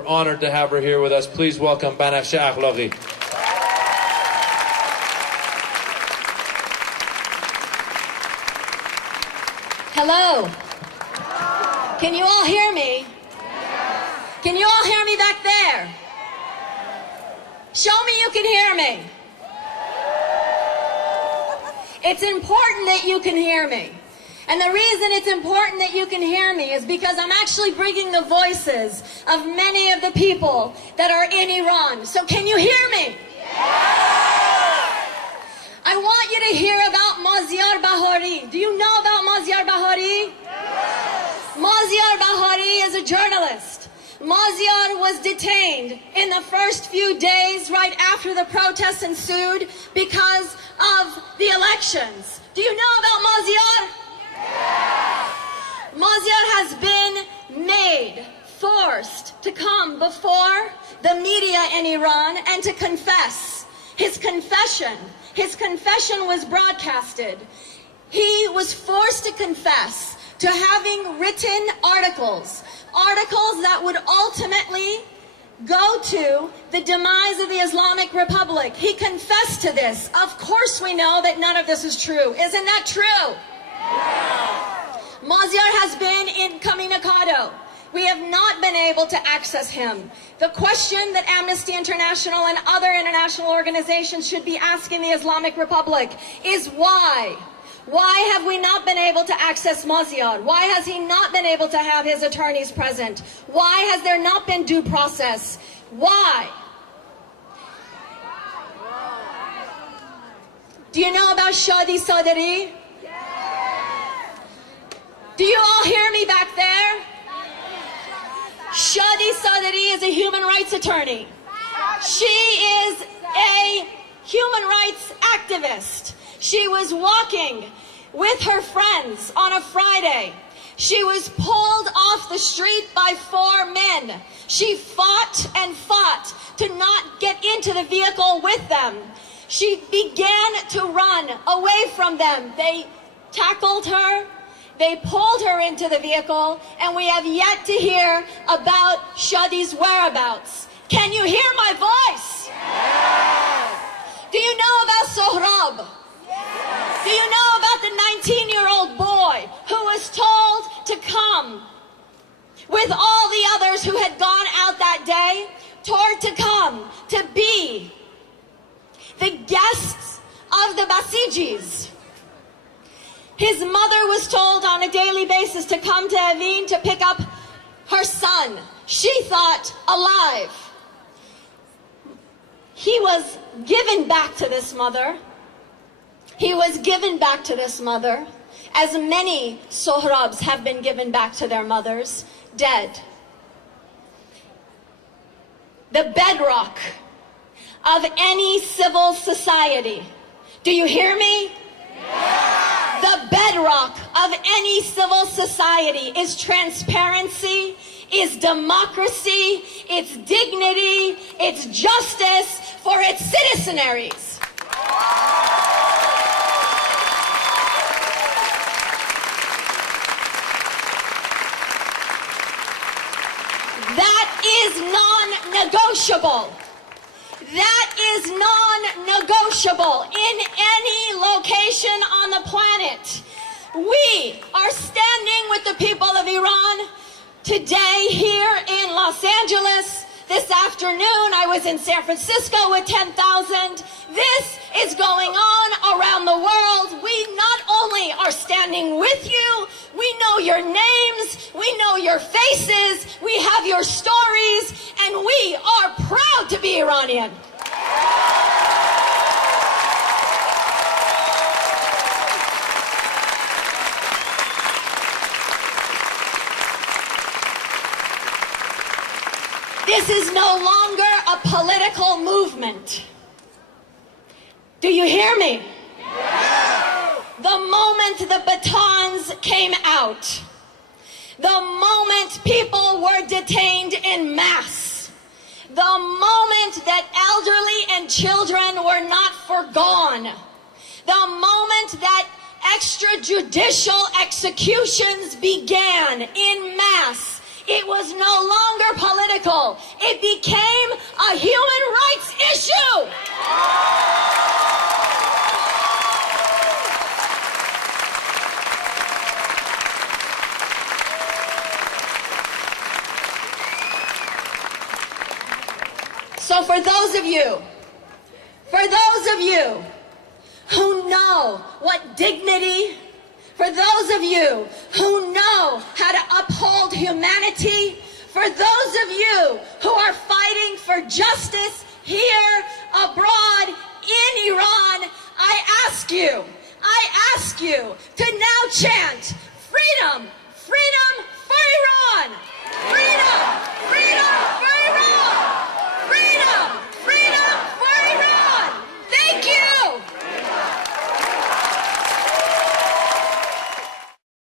We're honored to have her here with us. Please welcome Banafsheh Akhlaghi. Hello. Can you all hear me? Can you all hear me back there? Show me you can hear me. It's important that you can hear me. And the reason it's important that you can hear me is because I'm actually bringing the voices of many of the people that are in Iran. So can you hear me? I want you to hear about Maziar Bahari. Do you know about Maziar Bahari? Maziar Bahari is a journalist. Maziar was detained in the first few days right after the protests ensued because of the elections. Do you know about Maziar? Maziar has been made, forced to come before the media in Iran and to confess. His confession was broadcasted. He was forced to confess to having written articles that would ultimately go to the demise of the Islamic Republic. He confessed to this. Of course we know that none of this is true. Isn't that true? Maziar has been incommunicado. We have not been able to access him. The question that Amnesty International and other international organizations should be asking the Islamic Republic is why? Why have we not been able to access Maziar? Why has he not been able to have his attorneys present? Why has there not been due process? Why? Do you know about Shadi Sadari? Do you all hear me back there? Shadi Sadari is a human rights attorney. She is a human rights activist. She was walking with her friends on a Friday. She was pulled off the street by 4 men. She fought and fought to not get into the vehicle with them. She began to run away from them. They tackled her. They pulled her into the vehicle, and we have yet to hear about Shadi's whereabouts. Can you hear my voice? Yes. Do you know about Sohrab? Yes. Do you know about the 19-year-old boy who was told to come with all the others who had gone out that day, told to come to be the guests of the Basijis? His mother was told on a daily basis to come to Evin to pick up her son. She thought alive. He was given back to this mother. He was given back to this mother, as many Sohrabs have been given back to their mothers, dead. The bedrock of any civil society. Do you hear me? The bedrock of any civil society is transparency, is democracy, it's dignity, it's justice for its citizenaries. That is non-negotiable. That is non-negotiable in any location on the planet. We are standing with the people of Iran today here in Los Angeles. This afternoon I was in San Francisco with 10,000. This is going on around the world. We not only are standing with you, we know your names, we know your faces, we have your stories, and we are proud to be Iranian. This is no longer a political movement. Do you hear me? Yes. The moment the batons came out, the moment people were detained in mass, the moment that elderly and children were not forgone, the moment that extrajudicial executions began in mass, it was no longer political. people. It became a human rights issue. So for those of you who know what dignity, for those of you who know how to uphold humanity, for those of you who are fighting for justice here, abroad, in Iran, I ask you to now chant freedom,